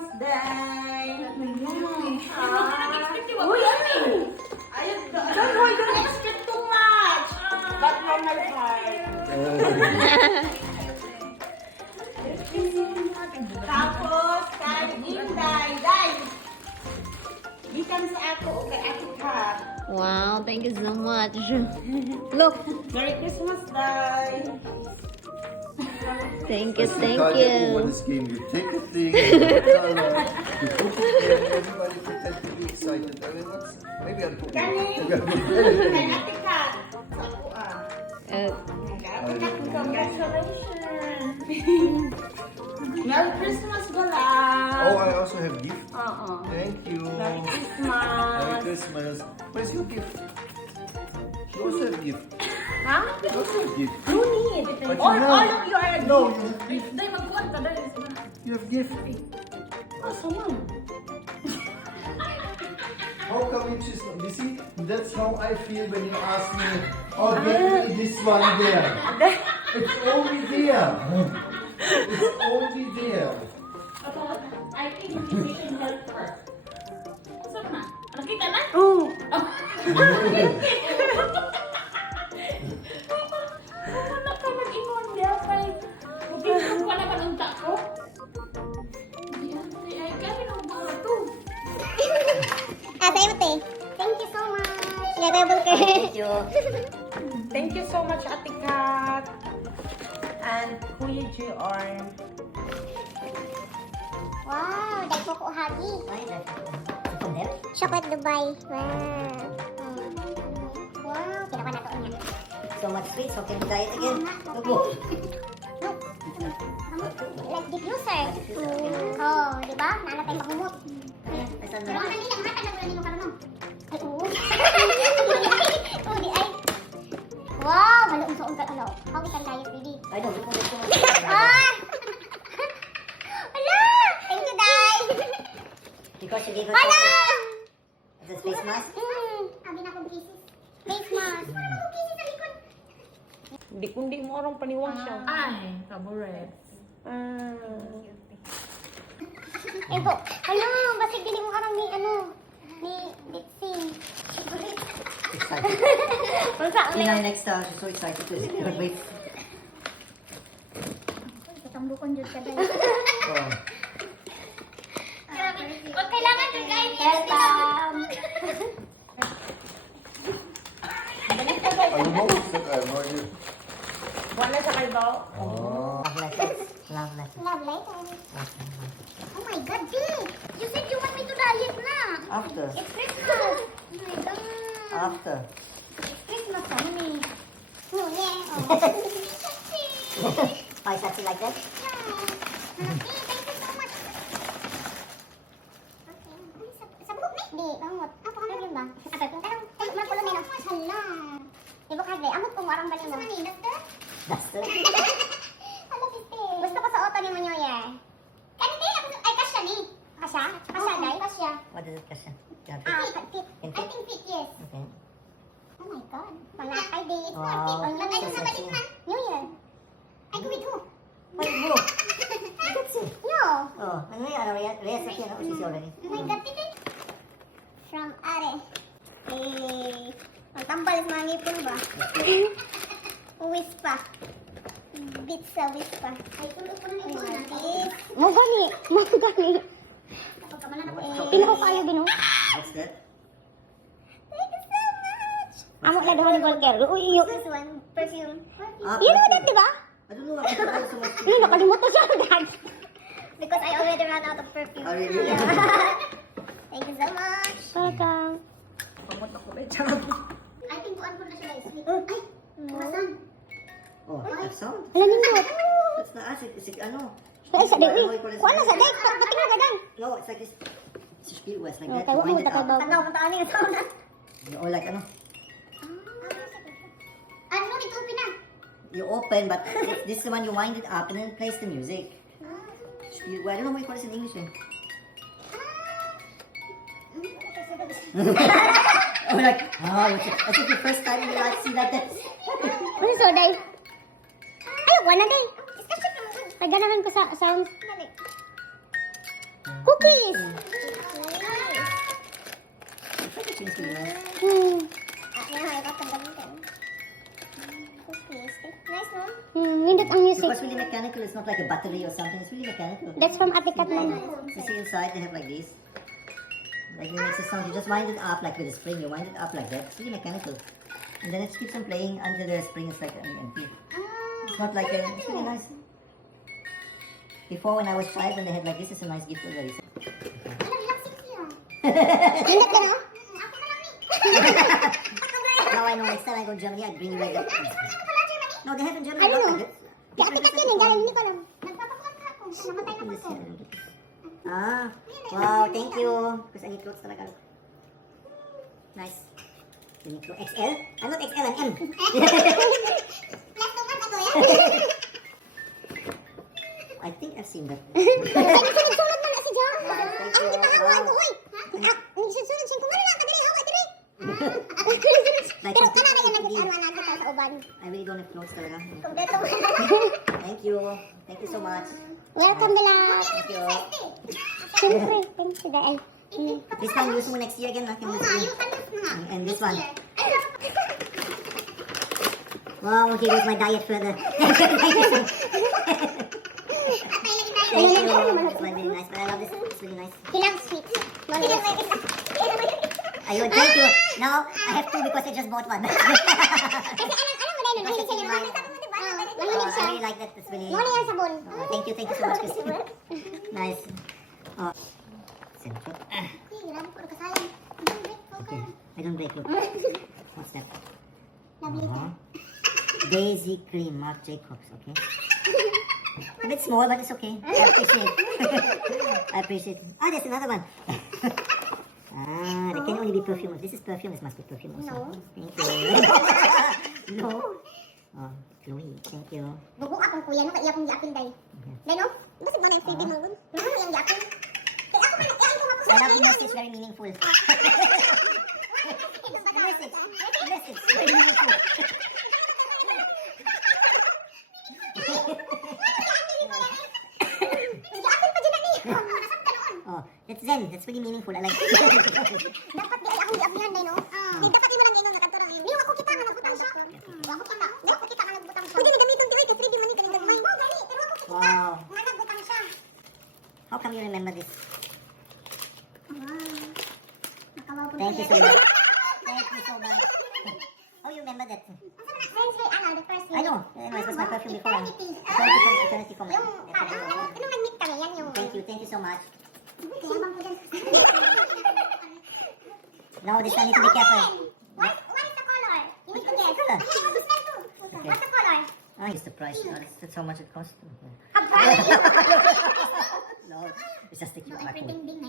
Christmas Day! Uy, ano? Ayun, don't expect too much! But from my heart. Tapos, kay Inday. Day! Gikan sa ako o kay Ate Kat. Wow, thank you so much. Look, Merry Christmas, Day! thank you, That's thank because everyone you. is game. You take a thing, you put it on, you put it there, everybody pretend to be excited. I mean, what's, maybe I'm putting Galing! it. Kay Ate Kat. Sa ako Uh, Kay Ate Kat, congratulations! Merry Christmas, Gala! Oh, I also have gift. Oo. Thank you. Merry Merry Christmas! Christmas. Where's your gift? You also have gift. Ha? You also have gift. You need. But you All have. of you are a No, gift. Day, magkuhan ka dahil. you have gift. Asa man? How come you choose? You see, that's how I feel when you ask me, oh, get me this one there. It's only there. It's only there. I think we should help her. Saan na? Nakita na? Oo. Wala ka mag-ingon niya kay mag-ingon ko naman ang tako. Ay, kami nang buha to. Sa'yo, te. Thank you so much. Nagabal ka. thank you. Thank you so much, Ate Kat. And Kuya Jr. Wow, dahil po ko hagi. Chocolate Dubai. Wow. Wow, pinaka na to niya. So much sweet, so can you try it again? Like diffuser. Oh, di ba? Naala tayong mahumot. Asan Pero na? ang kanina, matag na mo karon. Ay, oo. Oo, di ay. Wow, maluong sa unta ano. How we can diet, baby? I don't know. Ah! Hala! Thank you, Day. Because you gave us Hala! the face mask. Abi na akong kisses. Face mask. Wala akong kisses sa likod. Hindi kundi mo orong paniwang siya. Ay, kaburet. Eh po, ano, basig din mo karang ni ano, ni Dixie. Excited. Basta, Tina, next time, she's so excited to wait. Katambukon dyan ka dahil. Oh. Huwag kailangan yung guide. Welcome. Ano mo? Ano yun? Wala sa kayo daw? Oh. Love letter. Love letter. Oh my God, Vic! You said you want me to diet na. After. It's Christmas. Oh my God. After. It's Christmas, honey. Oh, yeah. Why is that like that? Thank you so much. Okay. Sa buhok ni? Di, bangot. Ako kami yun ba? Ako, yung tanong. Mapulo nila. Hala. Di ba kasi, amot kung warang bali mo. Sa maninat ka? Duster. Hala, piste. Gusto ko sa auto ni mo New Year. Kanina, ay, kasya ni. Kasya? Kasya, day? Kasya. What is it, Kasha? Fit. In I fit? think fit, yes. Okay. Oh my God. Pangatay, di. It's Wow. fit. Ang lagay ko sa balik man. New Year. Ay, go with who? Wait, no. That's it. No. Oh, ano yun? Ano yan? Recipe, ano? She's already. Oh my God, titi. From Are. Eh, ang tambal is mga ngipon ba? Uwis pa. Bit sa uwis pa. Ay, tulog ko na yung mga bit. Magani. Magani. Pinako kayo din, oh. What's that? Thank you so much. Amok na daw ni Volker. Uy, yun. This one, perfume. You know that, di ba? I don't know. I don't know so much. Ano, nakalimutan siya agad. Because I already ran out of perfume. Oh, really? Thank you so much. Welcome. Pamot ako ba? Charot. Ay, pintuan ko na siya guys. Ay, kumasan. Oh, that sound. Wala nindot. That's not acid. It's like, ano? Ay, sa day. Ano, what is Kuha na it? sa day. Pating na gaday. No, it's like this. It's spiel west like that. Tayo You mo, wind it tatabaw. up. Tanaw, punta kami nga tao na. Or like, ano? Ano, dito open na. You open, but this is the one you wind it up and then it plays the music. Spiel, well, I don't know what you call this in English. Oh, like, oh, I think the first time in your life see like that. Ano to, day? Ay, wala day. Naganahan ko sa sounds. Cook cookies. It's really nice. Yeah, I got the gamitin. Cookies. Nice, no? Nindot ang music. Because it's really mechanical, it's not like a battery or something, it's really mechanical. That's from Ate Katman. You see inside they have like these. Like it makes a sound, you just wind it up like with a spring, you wind it up like that. It's really mechanical. And then it keeps on playing until the spring is like empty. It's not like a, it's really nice. Before when I was 5 and they had like this is a nice gift already. Nindot ka, no? Now I know next time I go to Germany I'd bring you like that. No, they have in Germany I don't not know. like this. Di Ate Kat yun eh, dahil hindi ko alam. Nagpapakulat ka ako. Namatay na This ako. here. Ah, wow, thank you. Because I need clothes talaga. Nice. Uniqlo XL? I'm not XL, I'm M. Plus naman ako yan. I think I've seen that. Nagsunod man na si Jo. Thank Ang you. kita ka Wow. mo, uy. Sunod siya. Kumari na ka dali, hawa dali. Like, Pero kana na yung completely- nag-arman ako sa uban. I really don't have clothes talaga. Kompleto. Thank you. Thank you so much. Welcome, Bella. Thank you. Siyempre, thanks to the This time use mo next year again, can use it. And this one. Wow, okay, there's my diet further. Thank you. It's really nice, but I love this. It's really nice. He loves sweets. Ayun, thank you. Now, I have two because I just bought one. Kasi alam mo na yun, mahilig siya naman. Mahilig siya. I really like that. It's really... Muna yung sabon. Thank you so much, Christine. Nice. Oh. Central. Okay. I don't break, look. What's that? Daisy cream, Marc Jacobs, okay? A bit small, but it's okay. I appreciate I appreciate Ah, there's another one. It can only be perfume. This is perfume. This must be perfume also. No. Thank you. No. Oh, Chloe, thank you. Bugo akong kuya, no? Kaya akong giapin, day. Day, no? Bakit ba na yung freebie mo? Ano yung giapin? Kaya ako man, kaya ko I love the message, very meaningful. The message very meaningful. Giapin pa dyan na niya. Nasaan ka noon? Oh, that's Zen. That's really meaningful. I like it. Dapat di ay akong giapihan, day, no? Di dapat di mo lang gano'n nakanto lang yun. Di ako kita nga nagbutang siya. Di ako kita. Di ako kita nga nagbutang siya. Pwede na gamitin to it. Freebie man ito yung dagmay. Oh, gani. Pero ako kita. Wow. Nga nagbutang siya. How come you remember this? Wow. Nakawaw po Thank you so much. Thank you so much. How you remember that? Wednesday, the first I know. It was my perfume before. Eternity. Eternity from Yung, nung nag-meet kami, yan yung... Thank you so much. Kayabang ko dyan. Now this I need to be careful. What is the color? You need to guess. color? I have to smell too. What's the color? Oh, it's the price. Oh, that's how much it costs. A brand new. No, it's just a cute No, I'm back home. pretending na.